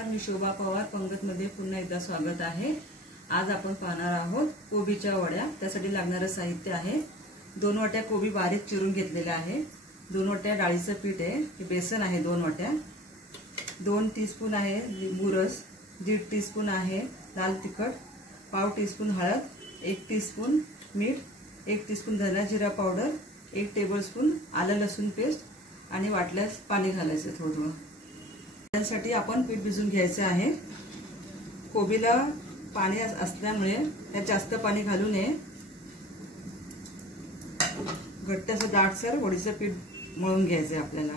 नमस्कार, मी शोभा पवार पंगतमध्ये पुन्हा एकदा स्वागत आहे। आज आपण पाहणार आहोत कोबीच्या वड्या। त्यासाठी लागणारे साहित्य आहे 2 वाट्या कोबी बारीक चिरून घेतलेला आहे, 2 वाट्या डाळीचं पीठ आहे, हे बेसन आहे 2 वाट्या, 2 टीस्पून आहे लिंबू रस, 1.5 टीस्पून आहे लाल तिखट, पाव टीस्पून हळद, 1 टीस्पून मीठ, 1 टीस्पून धना जिरा पावडर, 1 टेबलस्पून आलं लसूण पेस्ट आणि वाटल्यास पाणी घालायचं थोडं। त्यासाठी आपण पीठ भिजवून घ्यायचं आहे। कोबीला पाणी असल्यामुळे त्यात जास्त पाणी घालू नये। घट्ट असं दाटसर वडीचं पीठ मळून घ्यायचं आहे आपल्याला।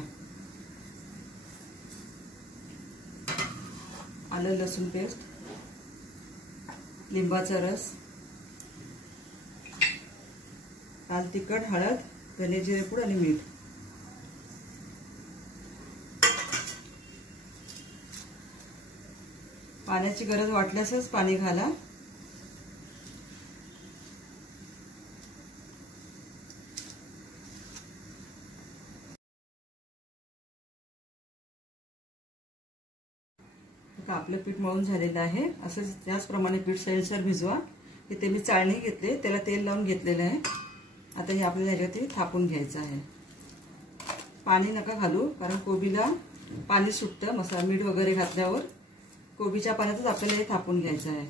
आलं लसूण पेस्ट, लिंबाचा रस, लाल तिखट, हळद, धने जिरे पूड आणि मीठ। पाण्याची गरज वाटल्यासच पाणी घाला। आता आपलं पीठ मळून झालेलं आहे। असंच त्याचप्रमाणे पीठ सैलसर भिजवा। इथे मी चाळणी घेतली, त्याला तेल लावून घेतलेलं आहे। आता हे आपल्याला ह्याच्यात थापून घ्यायचं आहे। पाणी नका घालू, कारण कोबीला पाणी सुटतं मसाला मीठ वगैरे घातल्यावर। कोबीच्या पाण्यातच आपल्याला हे थापून घ्यायचं आहे।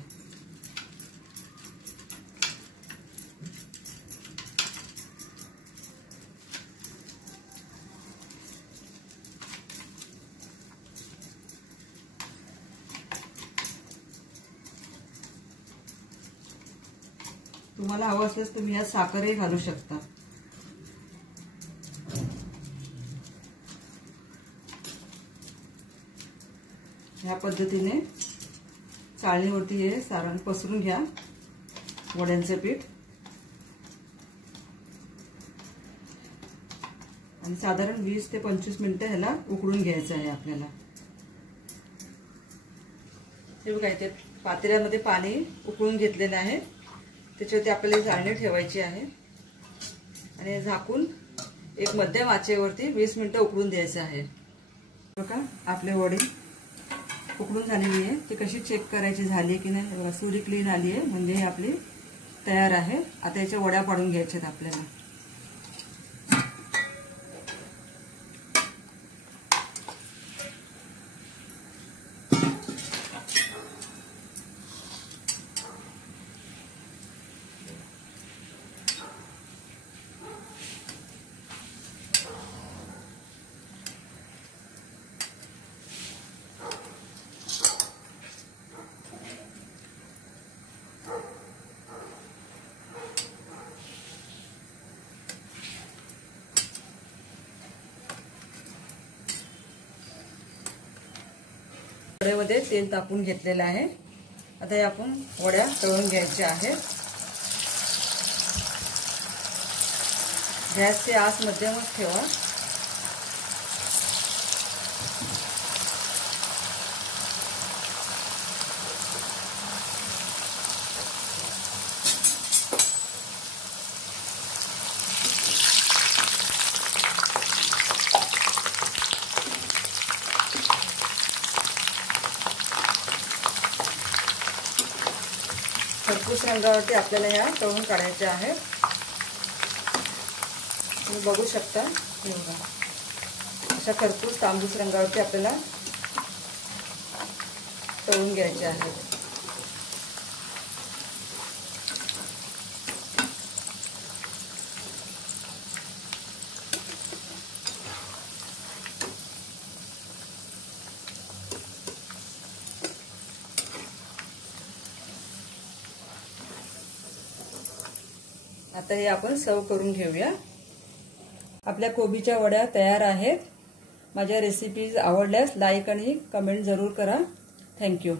तुम्हाला हवं असल्यास तुम्ही यात साखरही घालू शकता। ह्या पद्धतीने चाळणीवरती हे सारण पसरून घ्या वड्यांचे पीठ आणि साधारण 20 ते 25 मिनिटं ह्याला उकळून घ्यायचं आहे आपल्याला। हे बघा, इथे पातेल्यामध्ये पाणी उकळून घेतलेलं आहे, त्याच्यावरती आपल्याला चाळणी ठेवायची आहे आणि झाकून एक मध्यम आचेवरती 20 मिनिटं उकळून द्यायचं आहे। बघा, आपले वडे उकळून झालेली आहे। ती कशी चेक करायची झाली की नाही, बघा सुरी क्लीन आली आहे, म्हणजे हे आपली तयार आहे। आता याच्या वड्या पाडून घ्यायच्यात आपल्याला। कढईमध्ये तेल तापून घेतलेलं आहे। आता हे आपण वड्या तळून घ्यायच्या आहेत। गॅसची आच मध्यमच ठेवा। खरपूस रंगावरती आपल्याला ह्या तळून काढायच्या आहेत। तुम्ही बघू शकता, हे बघा अशा खरपूस तांबूस रंगावरती आपल्याला तळून घ्यायचे आहेत। आता हे आपण सर्व करून घेऊया। आपल्या कोबीच्या वड्या तयार आहेत। माझ्या रेसिपीज आवडल्यास लाईक आणि कमेंट जरूर करा। थँक्यू।